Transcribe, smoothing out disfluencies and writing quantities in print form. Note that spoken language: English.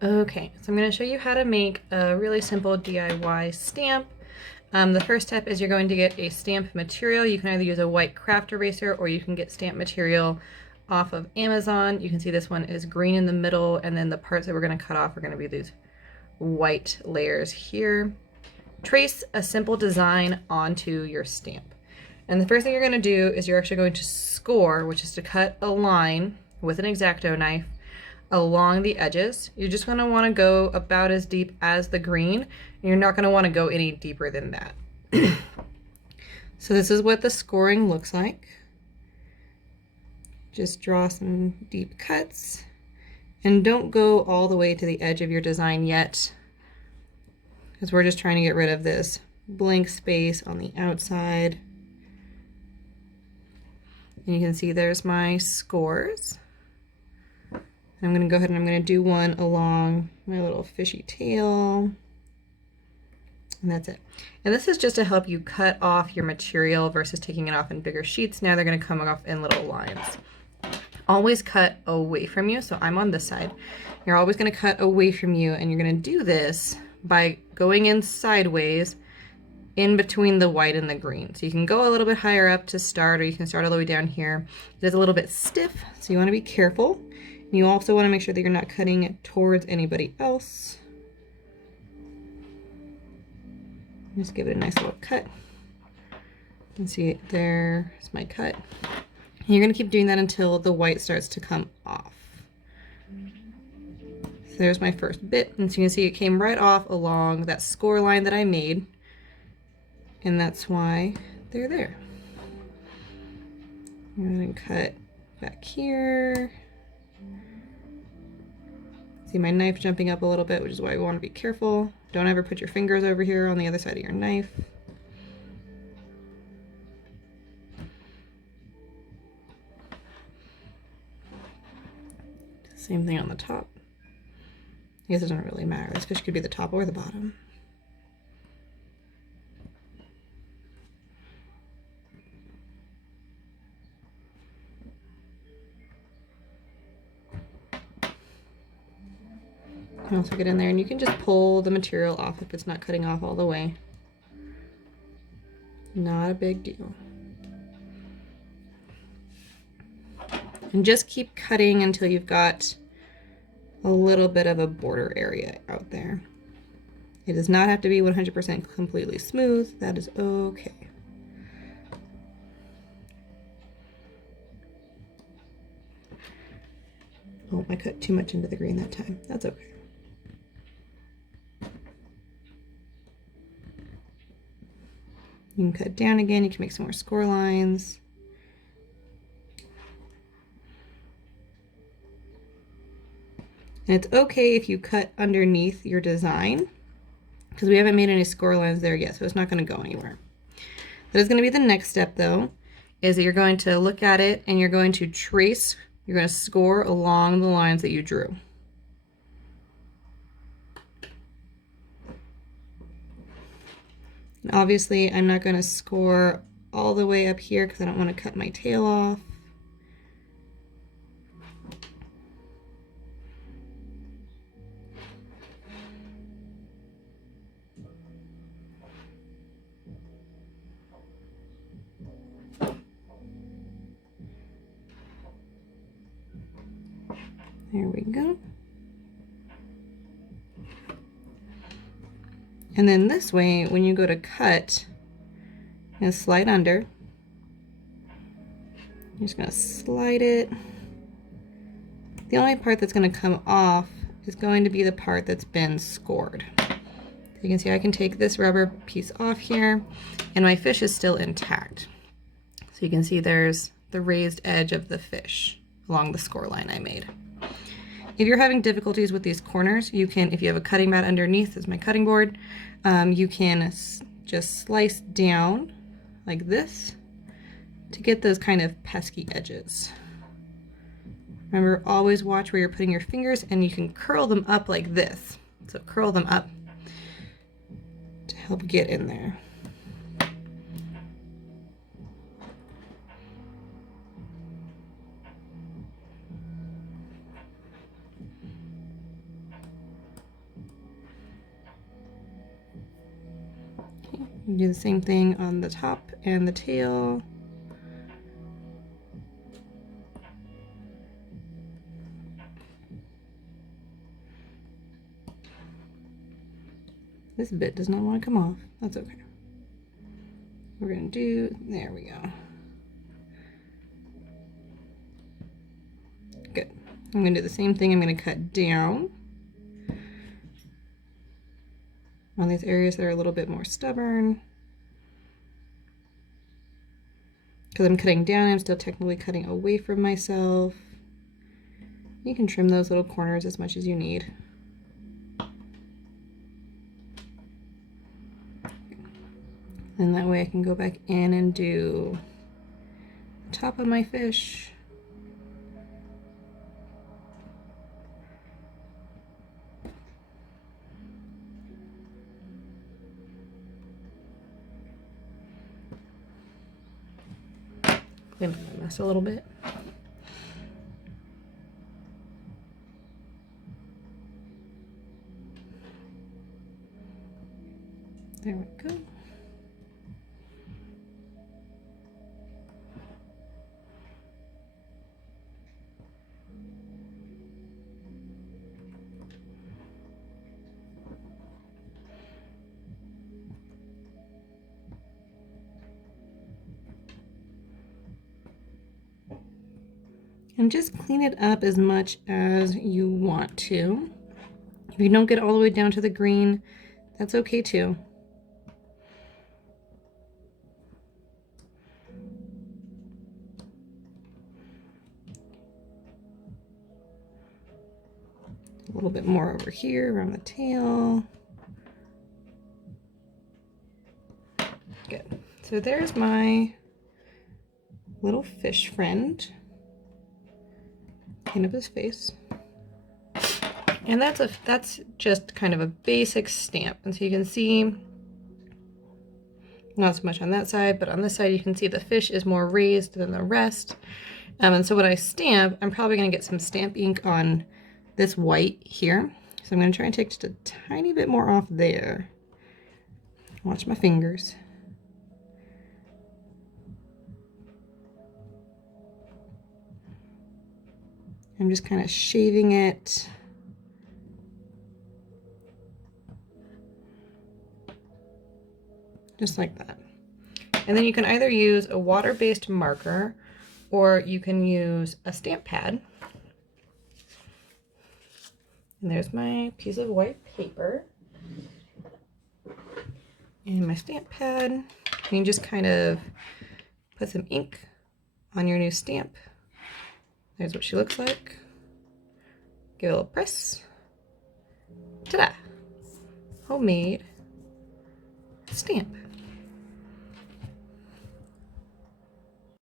Okay, so I'm going to show you how to make a really simple DIY stamp. The first step is you're going to get a stamp material. You can either use a white craft eraser or you can get stamp material off of Amazon. You can see this one is green in the middle, and then the parts that we're going to cut off are going to be these white layers here. Trace a simple design onto your stamp. And the first thing you're going to do is you're actually going to score, which is to cut a line with an X-Acto knife along the edges. You're just going to want to go about as deep as the green, and you're not going to want to go any deeper than that. So this is what the scoring looks like. Just draw some deep cuts, and don't go all the way to the edge of your design yet, because we're just trying to get rid of this blank space on the outside. And you can see there's my scores. I'm going to go ahead and I'm going to do one along my little fishy tail. And that's it. And this is just to help you cut off your material versus taking it off in bigger sheets. Now they're going to come off in little lines. Always cut away from you. So I'm on this side. You're always going to cut away from you, and you're going to do this by going in sideways in between the white and the green. So you can go a little bit higher up to start, or you can start all the way down here. It is a little bit stiff, so you want to be careful. You also want to make sure that you're not cutting it towards anybody else. Just give it a nice little cut. You can see it, there's my cut. And you're going to keep doing that until the white starts to come off. So there's my first bit, and so you can see it came right off along that score line that I made, and that's why they're there. I'm going to cut back here. See my knife jumping up a little bit, which is why we want to be careful. Don't ever put your fingers over here on the other side of your knife. Same thing on the top. I guess it doesn't really matter. This fish could be the top or the bottom. You can also get in there and you can just pull the material off if it's not cutting off all the way. Not a big deal. And just keep cutting until you've got a little bit of a border area out there. It does not have to be 100% completely smooth. That is okay. Oh, I cut too much into the green that time. That's okay. You can cut down again. You can make some more score lines. And it's okay if you cut underneath your design, because we haven't made any score lines there yet, so it's not going to go anywhere. That is going to be the next step, though, is that you're going to look at it and you're going to trace, you're going to score along the lines that you drew. And obviously, I'm not going to score all the way up here because I don't want to cut my tail off. There we go. And then this way, when you go to cut, and slide under. You're just going to slide it. The only part that's going to come off is going to be the part that's been scored. So you can see I can take this rubber piece off here, and my fish is still intact. So you can see there's the raised edge of the fish along the score line I made. If you're having difficulties with these corners, you can, if you have a cutting mat underneath, this is my cutting board, you can just slice down like this to get those kind of pesky edges. Remember, always watch where you're putting your fingers, and you can curl them up like this. So curl them up to help get in there. Do the same thing on the top and the tail. This bit does not want to come off. That's okay. We're going to do, there we go. Good. I'm going to do the same thing. I'm going to cut down on these areas that are a little bit more stubborn. Because I'm cutting down, I'm still technically cutting away from myself. You can trim those little corners as much as you need. And that way I can go back in and do the top of my fish. Clean up my mess a little bit. There we go. And just clean it up as much as you want to. If you don't get all the way down to the green, that's okay too. A little bit more over here around the tail. Good. So there's my little fish friend. Clean up his face. And that's just kind of a basic stamp. And so you can see, not so much on that side, but on this side you can see the fish is more raised than the rest. And so when I stamp, I'm probably going to get some stamp ink on this white here. So I'm going to try and take just a tiny bit more off there. Watch my fingers. I'm just kind of shaving it. Just like that. And then you can either use a water-based marker or you can use a stamp pad. And there's my piece of white paper and my stamp pad. You can just kind of put some ink on your new stamp. There's what she looks like. Give it a little press. Ta-da! Homemade stamp.